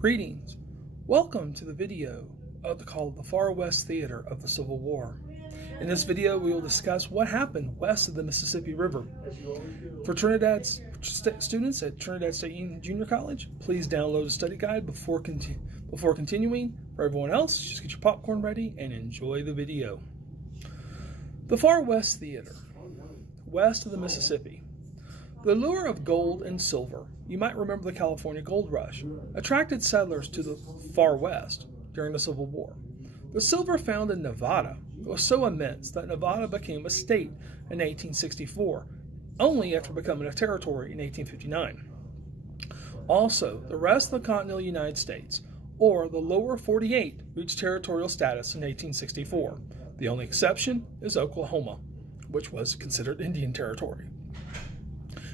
Greetings. Welcome to the video called The Far West Theater of the Civil War. In this video, we will discuss what happened west of the Mississippi River. For Trinidad's students at Trinidad State Junior College, please download a study guide before continuing. For everyone else, just get your popcorn ready and enjoy the video. The Far West Theater, west of the Mississippi. The lure of gold and silver, you might remember the California Gold Rush, attracted settlers to the far west during the Civil War. The silver found in Nevada was so immense that Nevada became a state in 1864, only after becoming a territory in 1859. Also, the rest of the continental United States, or the lower 48, reached territorial status in 1864. The only exception is Oklahoma, which was considered Indian territory.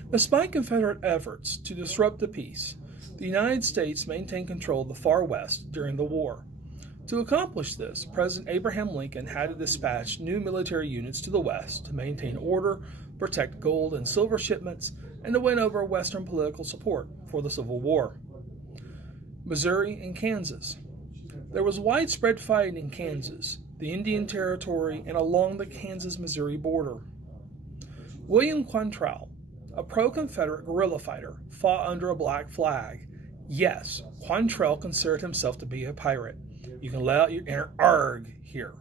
Despite Confederate efforts to disrupt the peace, the United States maintained control of the far west during the war. To accomplish this, President Abraham Lincoln had to dispatch new military units to the west to maintain order, protect gold and silver shipments, and to win over Western political support for the Civil War. Missouri and Kansas. There was widespread fighting in Kansas, the Indian Territory, and along the Kansas-Missouri border. William Quantrill, a pro-Confederate guerrilla fighter, fought under a black flag. Yes, Quantrill considered himself to be a pirate. You can let out your inner ARG here.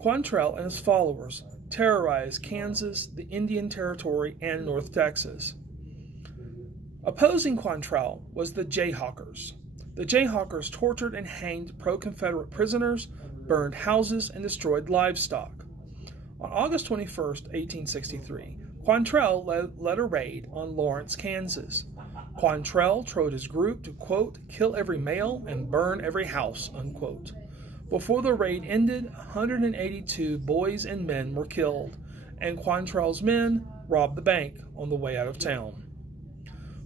Quantrill and his followers terrorized Kansas, the Indian Territory, and North Texas. Opposing Quantrill was the Jayhawkers. The Jayhawkers tortured and hanged pro-Confederate prisoners, burned houses, and destroyed livestock. On August 21, 1863, Quantrill led a raid on Lawrence, Kansas. Quantrill told his group to, quote, kill every male and burn every house, unquote. Before the raid ended, 182 boys and men were killed, and Quantrill's men robbed the bank on the way out of town.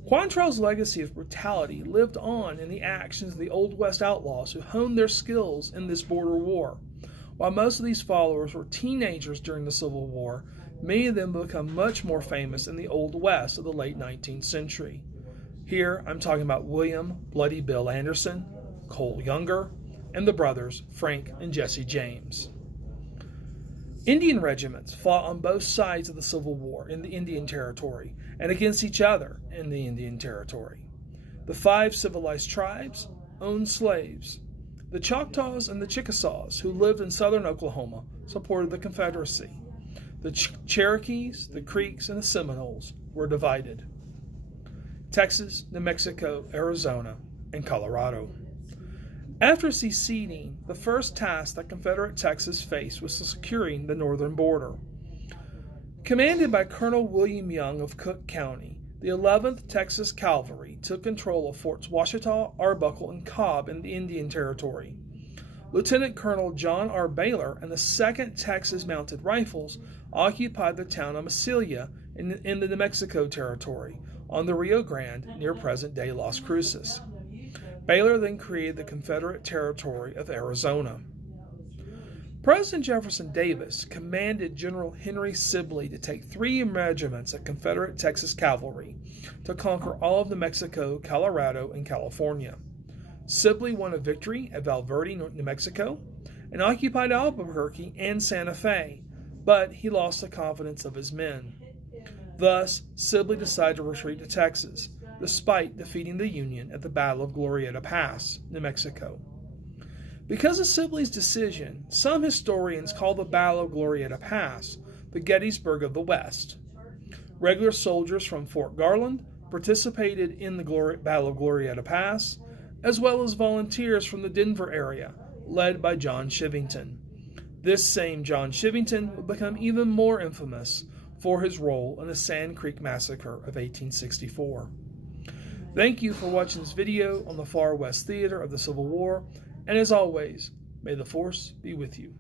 Quantrill's legacy of brutality lived on in the actions of the Old West outlaws who honed their skills in this border war. While most of these followers were teenagers during the Civil War, many of them become much more famous in the Old West of the late 19th century. Here, I'm talking about William Bloody Bill Anderson, Cole Younger, and the brothers Frank and Jesse James. Indian regiments fought on both sides of the Civil War in the Indian Territory and against each other in the Indian Territory. The 5 civilized tribes owned slaves. The Choctaws and the Chickasaws, who lived in southern Oklahoma, supported the Confederacy. The Cherokees, the Creeks, and the Seminoles were divided. Texas, New Mexico, Arizona, and Colorado. After seceding, the first task that Confederate Texas faced was securing the northern border. Commanded by Colonel William Young of Cook County, the 11th Texas Cavalry took control of Forts Washita, Arbuckle, and Cobb in the Indian Territory. Lieutenant Colonel John R. Baylor and the 2nd Texas Mounted Rifles occupied the town of Massilia in the New Mexico Territory on the Rio Grande near present-day Las Cruces. Baylor then created the Confederate Territory of Arizona. President Jefferson Davis commanded General Henry Sibley to take 3 regiments of Confederate Texas Cavalry to conquer all of New Mexico, Colorado, and California. Sibley won a victory at Valverde, New Mexico, and occupied Albuquerque and Santa Fe, but he lost the confidence of his men. Thus, Sibley decided to retreat to Texas, despite defeating the Union at the Battle of Glorieta Pass, New Mexico. Because of Sibley's decision, some historians call the Battle of Glorieta Pass the Gettysburg of the West. Regular soldiers from Fort Garland participated in the Battle of Glorieta Pass, as well as volunteers from the Denver area, led by John Chivington. This same John Chivington would become even more infamous for his role in the Sand Creek Massacre of 1864. Thank you for watching this video on the Far West Theater of the Civil War, and as always, may the Force be with you.